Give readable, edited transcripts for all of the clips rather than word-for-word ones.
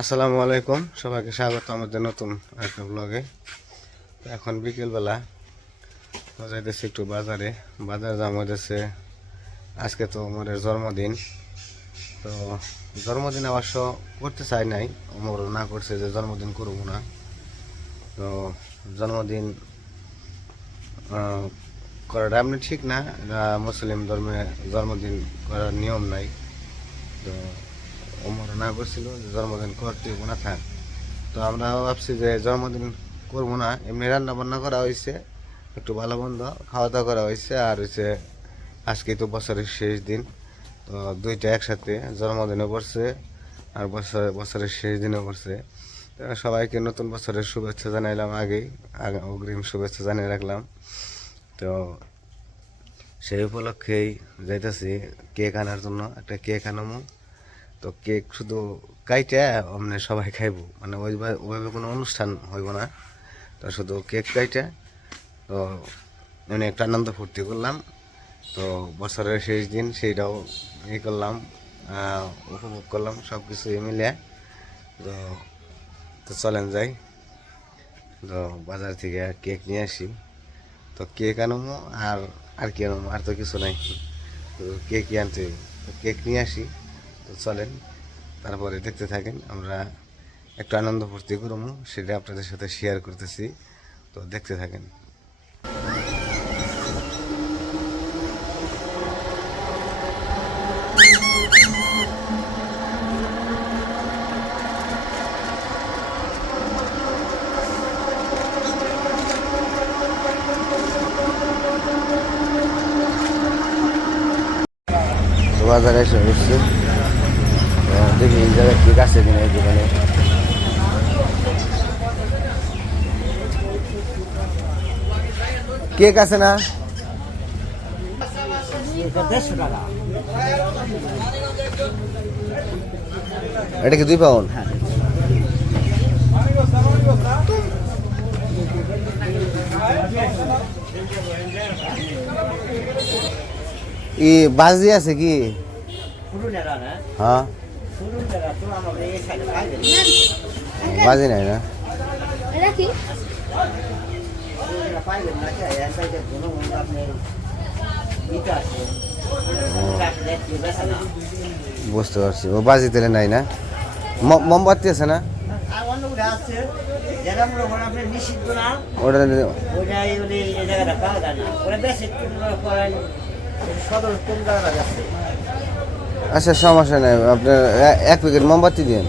আসসালামু আলাইকুম, সবাইকে স্বাগত আমাদের নতুন একটা ব্লগে। এখন বিকেলবেলা যাইতেছি একটু বাজারে। বাজার যাওয়া হইতেছে, আজকে তো ওমরের জন্মদিন। তো জন্মদিন অবশ্য করতে চাই নাই, ওমর না করছে যে জন্মদিন করবো না। তো জন্মদিন করাটা এমনি ঠিক না, মুসলিম ধর্মে জন্মদিন করার নিয়ম নাই। তো ওমর না করছিল যে জন্মদিন করতে না থাক। তো আমরা ভাবছি যে জন্মদিন করবো না, এমনি রান্না বান্না করা হয়েছে, একটু ভালো মন্দ খাওয়া দাওয়া করা হয়েছে। আর হচ্ছে আজকে তো বছরের শেষ দিন, তো দুইটা একসাথে, জন্মদিনও পড়ছে আর বছরের শেষ দিনও পড়ছে। তো সবাইকে নতুন বছরের শুভেচ্ছা জানাইলাম আগেই, অগ্রিম শুভেচ্ছা জানিয়ে রাখলাম। তো সেই উপলক্ষেই যাইতেছি কেক আনার জন্য, একটা কেক আনামো। তো কেক শুধু কাইটে অমনে সবাই খাইবো, মানে ওইভাবে কোনো অনুষ্ঠান হইব না। তো শুধু কেক কাইটে তো এমনি একটা আনন্দ ফুর্তি করলাম। তো বছরের শেষ দিন সেইটাও করলাম, উপভোগ করলাম সব কিছু মিলে। তো তো চলেন যাই, তো বাজার থেকে কেক নিয়ে আসি। তো কেক আনবো আর আর কি আনবো, আর তো কিছু নাই, তো কেকই আনতে হইব। তো কেক নিয়ে আসি, তো চলেন তারপরে দেখতে থাকেন। আমরা একটু আনন্দ ফুর্তি করবো, সেটা আপনাদের সাথে শেয়ার করতেছি, তো দেখতে থাকেন। তো বাজারে এসে হচ্ছে, দেখি এই জায়গায় কেক আছে কিনা এই দোকানে। কেক আছে না? এটা কি 2 পাউন্ড? ই বাজি আছে কি? হ্যাঁ, বাজি নাই না? বুঝতে পারছি, ও বাজি তেলে নাই না? মোমবাতি আছে না? আচ্ছা, সমস্যা নাই, আপনার 1 প্যাকেট মোমবাতি দিন।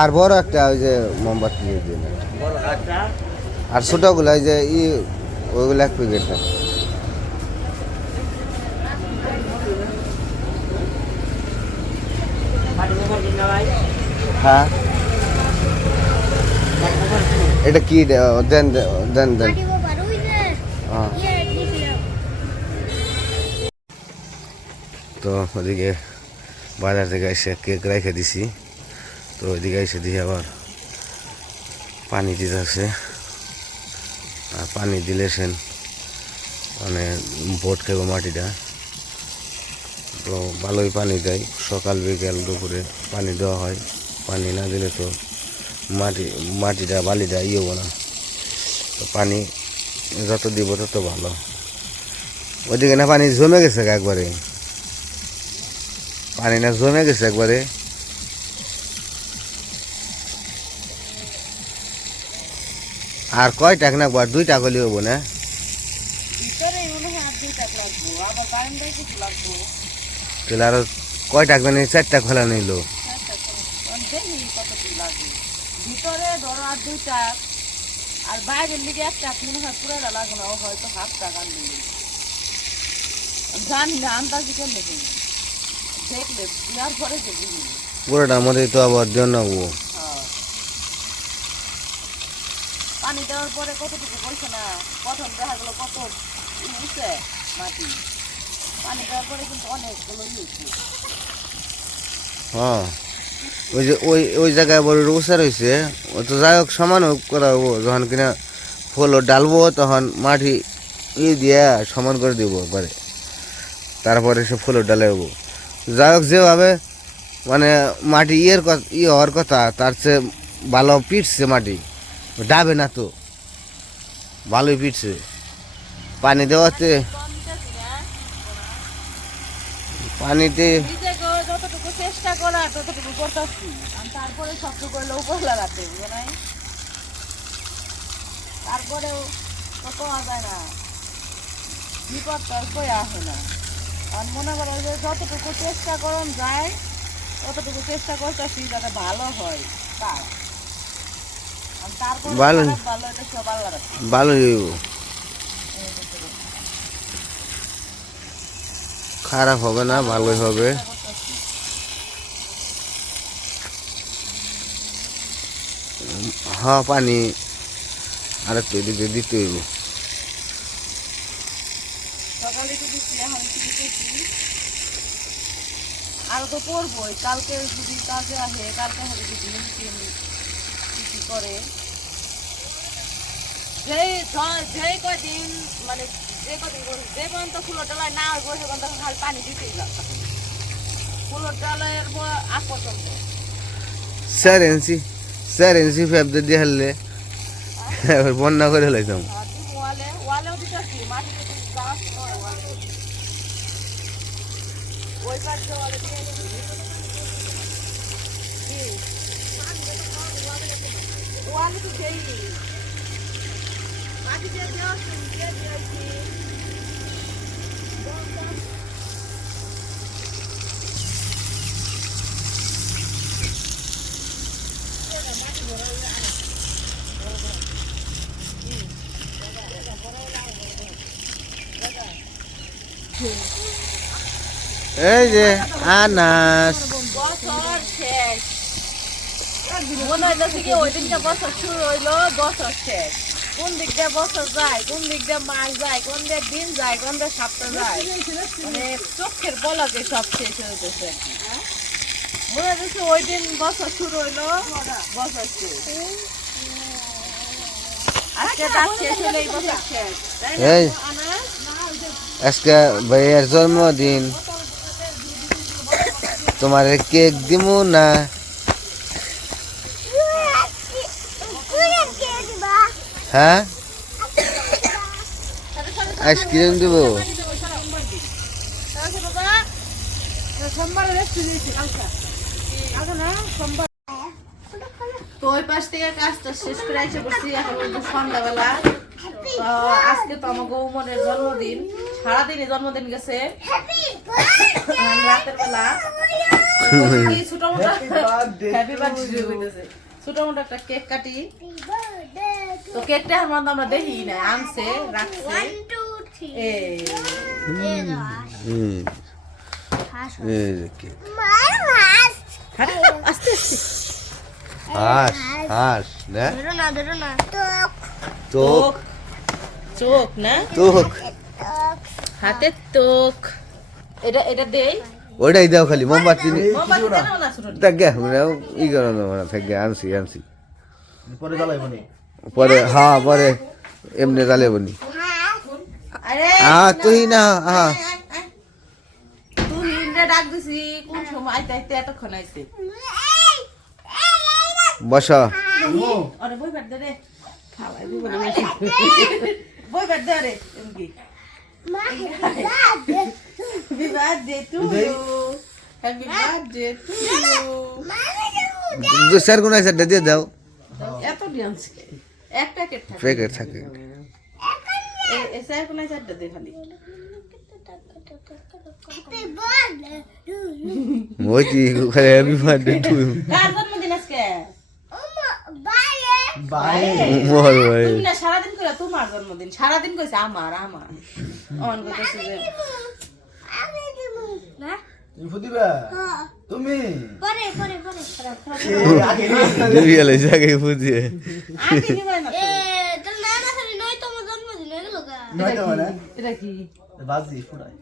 আর বড় একটা ওই যে মোমবাতি দিয়ে দিন। আর ছোটগুলো ওই যে ওইগুলো 1 প্যাকেট দেন। হ্যাঁ, এটা কি দেন দেন দেন। হ্যাঁ, তো ওদিকে বাজার থেকে এসে কেক রেখে দিছি। তো ওইদিকে এসে দিয়ে আবার পানি দিতে আছে, আর পানি দিলে সেন মানে ভোট খাইব মাটিটা। তো ভালোই পানি দেয়, সকাল বিকেল দুপুরে পানি দেওয়া হয়। পানি না দিলে তো মাটিটা বালিটা হবো না। তো পানি যত দিব তত ভালো। ওইদিকে না পানি জমে গেছে একবারে, পানি না জমে গেছে একবারে। আর কয় টাক না, 2 টাক হলে হবো না? তাহলে আরো কয় টাক মানে 4 টাক খোলা নিল। ভিতরে ধরো আর 2 টাক, আর বাইরের দিকে 1 টাক মনে হয় পুরোটা লাগবে না, ও হয়তো 1/2 টাকা নিল। জানি না, আন্দাজি করলে দেখলে দেওয়ার পরে যে বুঝলি পুরোটার মধ্যে তো আবার দেওয়া না ও। পানি দেওয়ার পরে কতটুকু বলছে না, প্রথম দেখা গেল কত উঠছে মাটি, পানি দেওয়ার পরে কিন্তু অনেকগুলো উঠছে। হ্যাঁ, ওই যে ওই জায়গায় বড় উঁচা রয়েছে, ও তো যাই হোক সমান করা হবো। যখন কিনা ফুল ডালবো তখন মাটি দিয়ে সমান করে দিব একবারে, তারপরে সে ফুল ডালে হবো। যাই হোক যেভাবে মানে মাটি হওয়ার কথা তার চেয়ে ভালো পিটছে মাটি, ডাবে না তো, ভালোই পিটছে পানি দেওয়াতে। পানিতে নিজে যতটুকু চেষ্টা করা ততটুকু করতেছি, তারপরে সবটুকু হইলে উপর লাগাতে বুঝো নাই, তারপরেও তো পাওয়া যায় না, বিপদ তো আর কই আসে না। আর মনে করো যে যতটুকু চেষ্টা করন যায় ততটুকু চেষ্টা করতেছি যাতে ভালো হয় তার, আর তারপরে ভালো ভালো এটা সব আল্লাহ রাখে। ভালোই হইব, খারাপ হবে না, ভালোই হবে। হ্যাঁ পানি আর একটু এদিকে দিতে হইব। সকালে তো দিচ্ছি, এখন একটু দিতেছি, আরো তো পড়বই, কালকে যদি কাজে আসে কালকে হবে যদি কি করে যে কদিন মানে যে কদিন যে পর্যন্ত ফুলের ডালায় না হইব সে পর্যন্ত খালি পানি দিতেই লাগবে, ফুলের ডালায়ের আগ পর্যন্ত। 4 ইঞ্চি ফ্যাপ দিয়ে হারলে বন্যা করে লাইতাম। আর তুই ওয়ালেও দিতেছি, মাটিতে গাছ নয় ওয়ালে, ওই পাশে ওয়ালে দিয়ে ওয়ালে তো দেই মাটি দিয়ে দেওয়া দিয়ে দিয়েছি। এই যে আনাস, বছর শেষ, মনে হইতেছে কি ওই দিনটা বছর শুরু হইলো বছর শেষ, কোন দিক দিয়ে বছর যায়, কোন দিক দিয়ে মাস যায়, কোন দিয়ে দিন যায়, কোন দিয়ে সপ্তাহ যায়, মানে চোখের বলকে সব শেষ হয়ে যেতেছে। মনে হইতেছে ওই দিন বছর শুরু হইলো বছর শেষ, আজকে তার শেষ হলে এই বছর শেষ, তাই না এই আনাস? আজকে ভাইয়ের জন্মদিন, তোমার কেক দিমু না? হ্যাঁ আইসক্রিম দিব। তো ওই পাশ থেকে কাজটা শেষ করে এসে বসছি, এখন কিন্তু সন্ধ্যাবেলা। তো আজকে তো আমার গৌমনের জন্মদিন, সারাদিনই জন্মদিন গেছে, আর রাতের বেলা ছোট মোটো হ্যাপি বার্থডে হইতেছে, ছোট মোটো একটা কেক কাটি। তো কেকটা আমার আমরা দেখি না, আনছে রাখছে, এই এই যে কেক। আস্তে আস্তে হাঁস হাঁস না, তোক চোখ না, তোক হাতে তোক, এটা এটা দেই, ওইটাই দাও খালি, মোমবাতি মোমবাতি দেন না ছোট, থাকে ই করো না, থাকে আনছি পরে জ্বালাইব নি পরে, হ্যাঁ পরে এমনি জ্বালে বনি। আরে তুই না তুই হিন্ডে ডাক দিছি কোন সময় আইতে আইতে এতক্ষণ আইছে। বস। আরে বই বাদ দে রে, খাওয়াই দিব না বই বাদ দে রে, এমকি happy birthday to you, happy birthday to you. 2-4 গুণ আছে দিয়ে দাও, এত ডিয়ান্স এক প্যাকেট থাকে, প্যাকেট থাকে। এই স্যার কোন চারটা দে খালি, ওই কি খালি হ্যাপি বার্থডে টু ইউ। কার জন্মদিন আজকে? মোর ভাই তুমি না সারাদিন করে তোমার জন্মদিন, সারাদিন কইছে আমার আমার অন কইতেছে যে তুমি ফুদিবা তুমি দিবি এলে জায়গা বুঝিয়ে আগে নিবাই না তো, নয়টা মানে এটা কি বাজি ফুটাই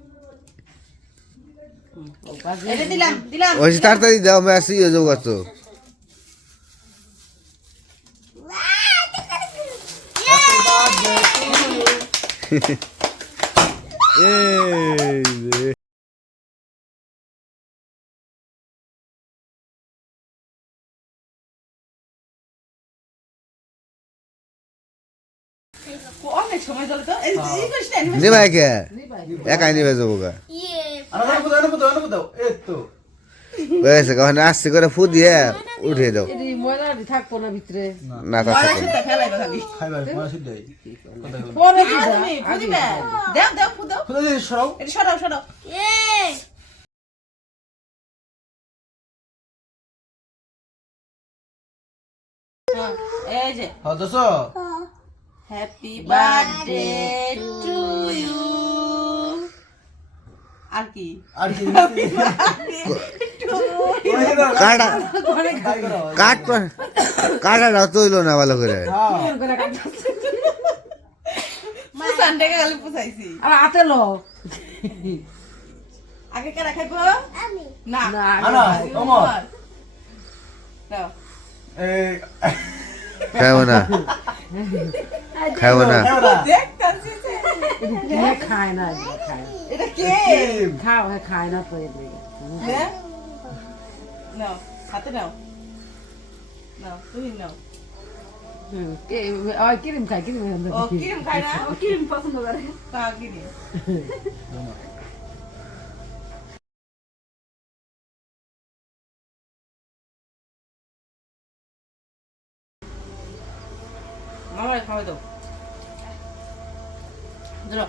এটা দিলাম দিলাম ওই তাড়াতাড়ি দাও, আমি আসি যোগ আছো। এই অনেক সময় চলে তো এই করিস না নিবা কে একাই নিবে যাবো গা আরে আরে দাও এই তো হয়েছে কখন আসছে করে ফু দিয়ে উঠিয়ে দাও এটি ময়লাটি থাকবো না ভিতরে না তা মরা সুতা ফেলাইবা খালি খাইবার পড়া সিদ্ধ হই কথা বল পরে কি তুমি ফুদিবে দাও দাও ফুদাও খুদা দি সরাও এটা সরাও সরাও হ্যাঁ, এই যে হ্যাঁ দোস হ্যাপি বার্থডে টু ইউ আর কি আর কি কাটা কাই করো কাট কাটাটা তৈল না ভালো করে হ্যাঁ পুসান টাকা খালি পুসাইছি আর হাতে লো আগে কেনা খাইবো না না আনা ওমর দাও এই খাবো না খাবো না ক্যামেরা দেখতাছি যে খায় না খায় না। এটা কে খাও হ্যাঁ খায় না তো এর লেগে। দে নাও হাতে নাও নাও তুমি নাও ওই কিরিম খায় কিরিম ও কিরম খাই না ও কিরম পছন্দ করে তা কিনি মামারে খাওয়াই দাও ধরো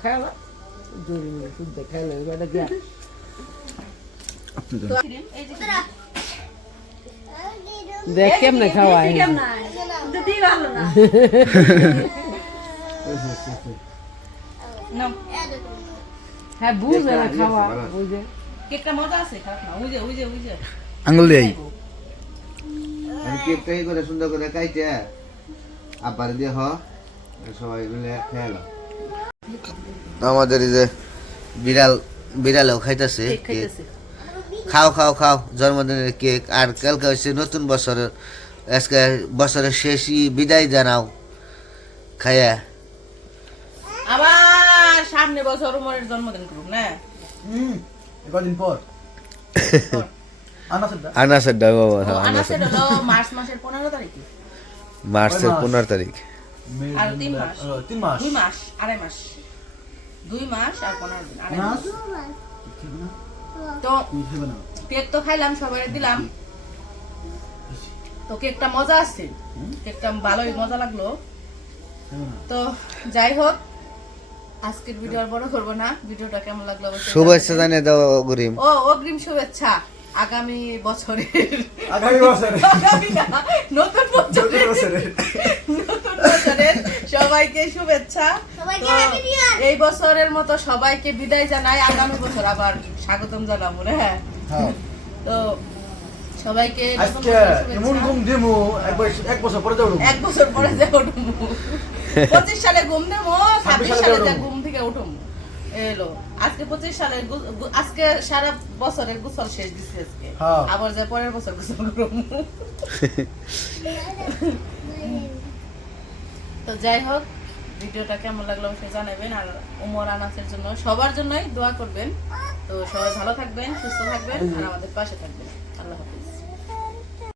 খাওয়া জোরি শুদ্ধ খাইলে এটা দিয়া কিরম এই যে দেখ কেমনে খাওয়ায় নাও হ্যাঁ বুঝে না খাওয়া বুঝে কেকটা মজা আছে খারাপ না ওই যে আঙ্গুল দেই কেক টাই করে সুন্দর করে কাইতে আবার দিয়ে হ সবাই মিলে খেয়ালো আমাদের এই যে বিড়ালও খাইতেছে কেক খাইতেছে খাও খাও খাও জন্মদিনের কেক আর কালকে হচ্ছে নতুন বছরের আজকে বছরের শেষই বিদায় জানাও খাইয়া আবার সামনে বছর উমরের জন্মদিন করুম না কদিন পর আনা সেটা আনাসের ডাব ও, আনাসের হলো মার্চ মাসের 15 তারিখে মার্চের 15 তারিখ আর 3 মাস 3 মাস 2 মাস আড়াই মাস 2 মাস আর 15 দিন আড়াই মাস তো তুই খাবে না কেক তো খাইলাম সবাই দিলাম তো কেকটা মজা আছে কেকটা ভালোই মজা লাগলো খাবে না তো যাই হোক আজকের ভিডিও আর বড় করবো না ভিডিওটা কেমন লাগলো অবশ্যই শুভেচ্ছা জানিয়ে দাও গরিম ও অগ্রিম শুভেচ্ছা আগামী বছরের আগামী বছরে আগামী না, নতুন বছরের নতুন বছরের সবাইকে শুভেচ্ছা তো এই বছরের মতো সবাইকে বিদায় জানাই আগামী বছর আবার স্বাগতম জানাবো হ্যাঁ হ্যাঁ তো সবাইকে নতুন আজকে বছরের এমন শুভেচ্ছা। ঘুম দিমু এক বছর পরে যাবো এক বছর পরে যে উঠবো 25 সালে ঘুম দেবো 26 সালে যে ঘুম থেকে উঠবো এলো আজকে 25 সালের আজকে সারা বছরের গোসল শেষ দিছি আজকে হ্যাঁ। আবার যে পরের বছর গোসল করবো তো যাই হোক ভিডিওটা কেমন লাগলো অবশ্যই জানাবেন আর উমর আনাসের জন্য সবার জন্যই দোয়া করবেন তো সবাই ভালো থাকবেন সুস্থ থাকবেন আর আমাদের পাশে থাকবেন আল্লাহ হাফেজ